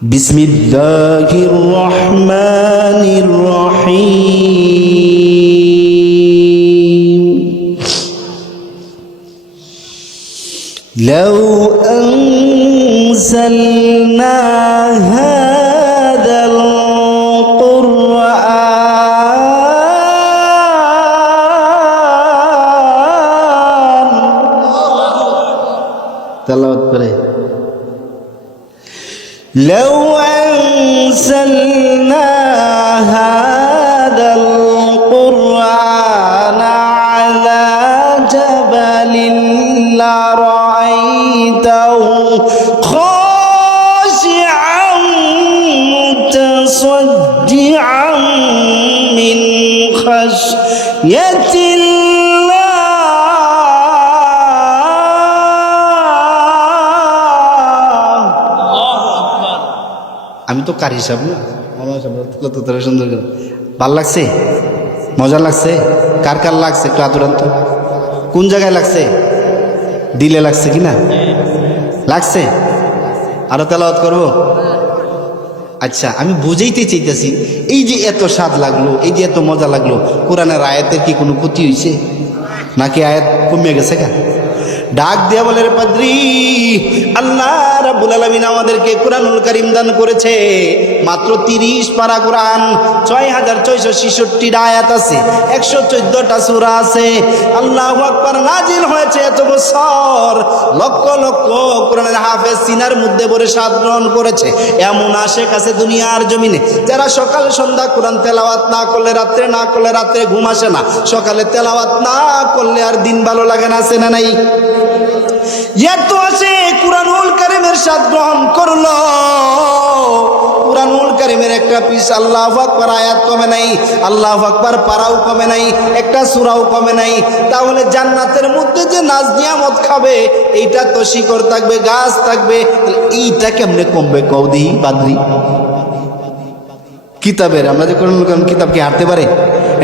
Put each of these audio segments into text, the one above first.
বিসমিল্লাহির রহমানির রহিম। লাউ আনজালনা হাযাল কুরআন তেলাওয়াত করে لو أنزلنا هذا القرآن على جبل لرأيته خاشعا متصدعا من خشية আমি তো কার হিসাব না সুন্দর করে ভাল লাগছে, মজা লাগছে। কার কার লাগছে একটু আদুরান্ত? কোন জায়গায় লাগছে? দিলে লাগছে কিনা? লাগছে? আরো তেলাওয়াত করবো? আচ্ছা, আমি বুঝাইতে চাইতেছি, এই যে এত স্বাদ লাগলো, এই যে এত মজা লাগলো, কোরআনের আয়াতের কি কোনো ক্ষতি হয়েছে নাকি আয়াত কমে গেছে? ডাক দিয়া বলে, রে পাদ্রী, আল্লাহ রাব্বুল আলামিন আমাদেরকে কোরআনুল কারীম দান করেছে মাত্র 30 পারা কোরআন, 6666 আয়াত আছে, 114টা সূরা আছে। আল্লাহু আকবার, নাজিল হয়েছে এত বছর, লক্ষ লক্ষ কোরআনের হাফেজ সিনার মধ্যে ভরে স্বাদ গ্রহণ করেছে। এমন আশেক আছে দুনিয়ার জমিনে যারা সকাল সন্ধ্যা কোরআন তেলাওয়াত না করলে রাত্রে, না করলে রাত্রে ঘুম আসে না, সকালে তেলাওয়াত না করলে আর দিন ভালো লাগে না, আছে না নাই? এত আসে কুরআনুল কারীমের স্বাদ গ্রহণ করলো, কুরআনুল কারীমের একটা পিস আল্লাহু আকবার আয়াত কমে নাই, আল্লাহু আকবার পারাও কমে নাই, একটা সূরাও কমে নাই। তাহলে জান্নাতের মধ্যে যে নাজ নিয়ামত খাবে, এইটা তো শিকড় থাকবে, গাছ থাকবে, এইটা কেমনে কমবে কওদি বাদরি? কিতাবের আমরা যে কোরআনুল কারীম কিতাব কি হাঁটতে পারে?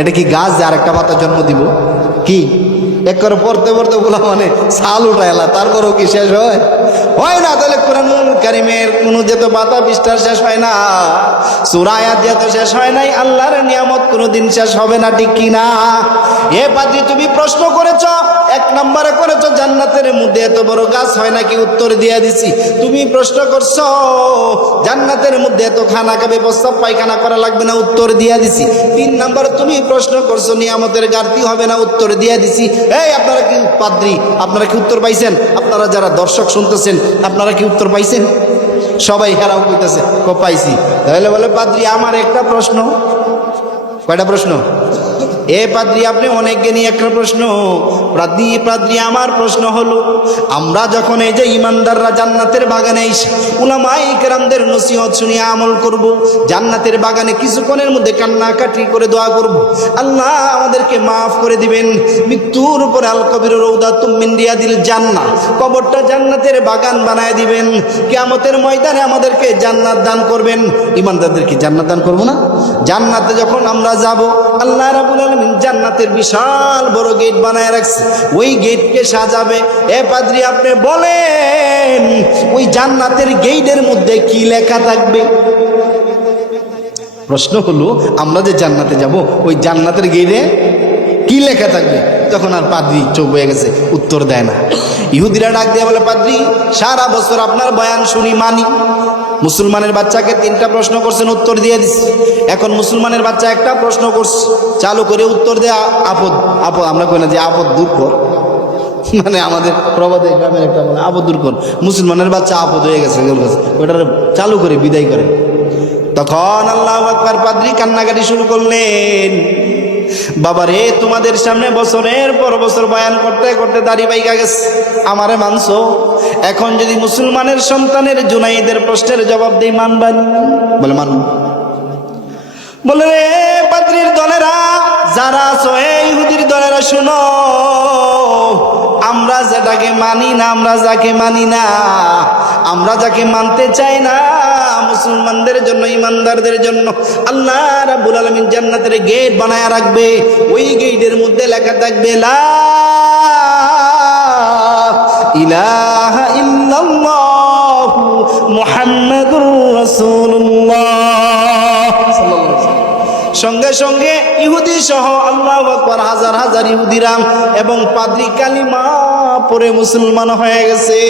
এটা কি গাছ যে আরেকটা পাতা জন্ম দিব? কি এক করে পড়তে পড়তে বলা মানে সাল উঠা এলা, তারপরেও কি শেষ হয়? হয় না। তাহলে কোরআনুল কারীমের কোনো যেত পাতা পৃষ্ঠার শেষ হয় না, সূরা আয়াত যেত শেষ হয় নাই, আল্লাহর নিয়ামত কোনোদিন শেষ হবে না, ঠিক কি না? এ পাদ্রী, তুমি প্রশ্ন করেছ, 1 নম্বরে করেছ জান্নাতের মধ্যে এত বড় গাছ হয় নাকি, উত্তর দিয়ে দিছি। তুমি প্রশ্ন করছো জান্নাতের মধ্যে এত খানা খাবে, প্রস্রাব পায়খানা করা লাগবে না, উত্তর দিয়ে দিছি। 3 নম্বর তুমি প্রশ্ন করছো নিয়ামতের ঘাটতি হবে না, উত্তর দিয়ে দিছি। এই আপনারা কি পাদ্রী, আপনারা কি উত্তর পাইছেন? আপনারা যারা দর্শক শুনতেছেন, আপনারা কি উত্তর পাইছেন? সবাই হেরাও কইতেছে পাইছি। তাহলে বলে, পাদ্রী আমার একটা প্রশ্ন। কয়টা প্রশ্ন? এ পাদ্রী, আপনি অনেক জ্ঞানী, একটা প্রশ্ন। পাদ্রী আমার প্রশ্ন হলো, আমরা যখন এই যে ইমানদাররা জান্নাতের বাগানে এসে উলামায়ে কেরামদের নসিহত শুনিয়ে আমল করব, জান্নাতের বাগানে কিছুক্ষণের মধ্যে কান্নাকাটি করে দোয়া করব, আল্লাহ আমাদেরকে মাফ করে দিবেন, মৃত্যুর উপরে আল কবির রৌদাতুম মিন রিয়াদিল জান্নাহ, কবরটা জান্নাতের বাগান বানায় দিবেন, কিয়ামতের ময়দানে আমাদেরকে জান্নাত দান করবেন। ইমানদারদেরকে জান্নাত দান করব না? জান্নাতে যখন আমরা যাব, আল্লাহ রাব্বুল আলামিন জান্নাতের বিশাল বড় গেট বানায় রাখছে, ওই গেটকে সাজাবে। এ পাদ্রী, আপনি বলেন ওই জান্নাতের গেটের মধ্যে কি লেখা থাকবে? প্রশ্ন হলো, আমরা যে জান্নাতে যাব, ওই জান্নাতের গেটে কি লেখা থাকবে? তখন আর পাদ্রী চুপ হয়ে গেছে, উত্তর দেয় না। ইহুদিরা ডাক দিয়ে বলে, পাদ্রী সারা বছর আপনার বয়ান শুনি, মানি। মুসলমানের বাচ্চাকে 3টা প্রশ্ন করছেন, উত্তর দিয়ে দিচ্ছে। এখন মুসলমানের বাচ্চা একটা প্রশ্ন করছে, চালু করে উত্তর দেয়া আপদ। আপদ আমরা কই না যে আপদ দূর কর, মানে আমাদের প্রবাদে গ্রামের একটা বলে আপদ দূর কর। মুসলমানের বাচ্চা আপদ হয়ে গেছে, ওটা চালু করে বিদায় করে। তখন আল্লাহু আকবার, পাদ্রী কান্নাকাটি শুরু করলেন। বাবারে, তোমাদের সামনে বছরের পর বছর বয়ান করতে করতে দাড়ি পাইকা গেছে, আমারে মানছো, এখন যদি মুসলমানের সন্তানের জুনাইদের প্রশ্নের জবাব দেই, মানবেন? বলে মানব। বলে, রে পাদ্রীর দলেরা যারা আছো, এই ইহুদির দলেরা, শুনো, আমরা যেটাকে মানি না, আমরা যাকে মানি না, আমরা যাকে মানতে চাই না, মুসলমানদের জন্য, ইমানদারদের জন্য আল্লাহ রাব্বুল আলামিন জান্নাতের গেট বানায়া রাখবে। ওই গেটের মধ্যে লেখা থাকবে, লা ইলাহা ইল্লাল্লাহু মুহাম্মাদুর রাসূলুল্লাহ সাল্লাল্লাহু আলাইহি ওয়াসাল্লাম। সঙ্গে সঙ্গে ইহুদি সহ আল্লাহু আকবার হাজার হাজার ইহুদিরা এবং পাদ্রী কালিমা পড়ে মুসলমান হয়ে গেছে।